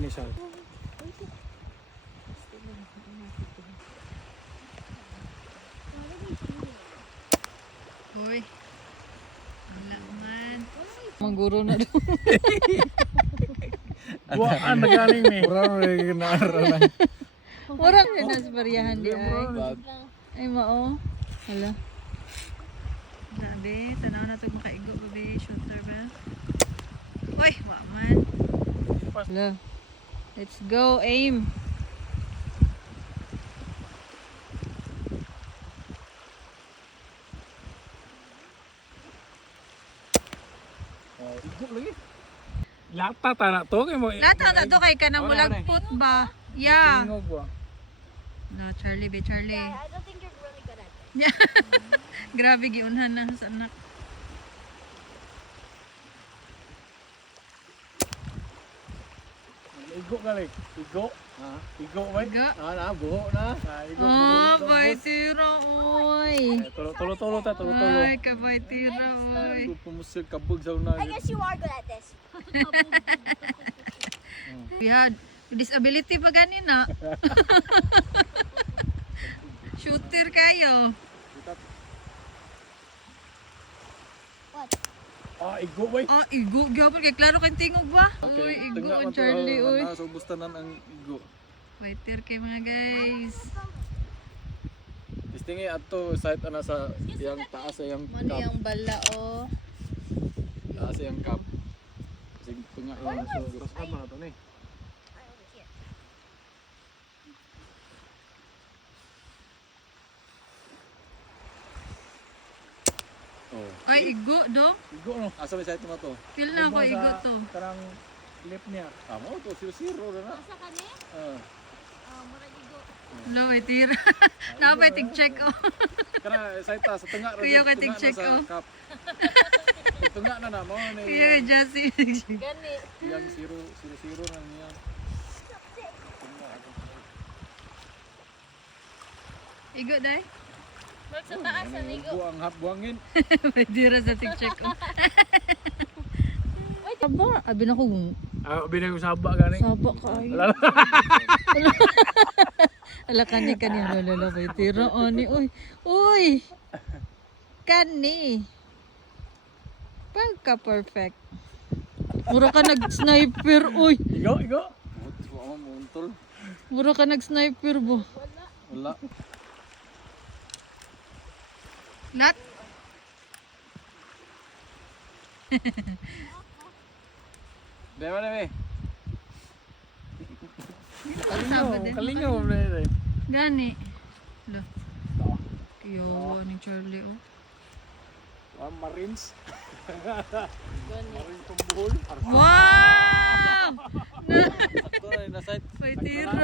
Ani siya. Hoy. Wala man. Mangguro na doon. Buwan na galing ni. Mura rin naara na. Mura ka na sa bariyahan di ay. Ay mao. Hala. Grabe. Tanaw na ito makaigo baby. Shooter ba? Uy. Wala man. Hala. Let's go. Aim. Igo lagi. Lata ta na to kay mo. Lata na to kay ka na mulag put ba? Yeah. Tingog ba? No, Charlie be Charlie. I don't think you're really good at this. Grabe giunhan na sa anak. Igo galing. Igo. Ha? Igo ba? Igo. Na buho na. Igo. Oh, bay tira oy. Tulo ta, tulo. Ay, kabay tira oy. Pumusig kabog sa una. I guess you are good at this. Yeah, disability pa ganin na. Shooter kayo. Igo ba? Ah, igo gyapon kay klaro kay tingog ba? Uy, igo ang Charlie oy. So bustanan ang igo. Waiter kay mga guys. Istingi ato site ana sa yang taas sa yang Mano cup. yung bala oh. Taas sa yang cup. Kasi tunga yung so gross ka man to ni. Oh. Ay, igo do. Igo no. Asa may site mo to? Feel na ako igo to. Karang lip niya. Mo to 0-0 na na. Asa ka ni? Murag igo. Hello, ay tira. Napay tig-check oh. Kana site ta sa tunga ra. Kuya, kay tig-check, oh. Cup. Tunga na na mo ni. Kuya Jassy. Gani. Yang 0-0 na niya. Igo dai. Murag sa taas ang igo. Buang buangin. May tira sa tig-check oh. Aba, abi na ko. Binay ko saba gani. Saba kayo. Ala kani lolo may tira oni uy. Uy. Kani. Pagka perfect. Mura ka nag-sniper uy. Igo. Wa mo untol. Mura ka nag-sniper bo. Wala. Lat. Dema na me. Saba din. Kalingaw mo na. Gani. Lo. Yo, ni Charlie oh. Marines. Marines pembuhol. Wow! Ito na site. May tira.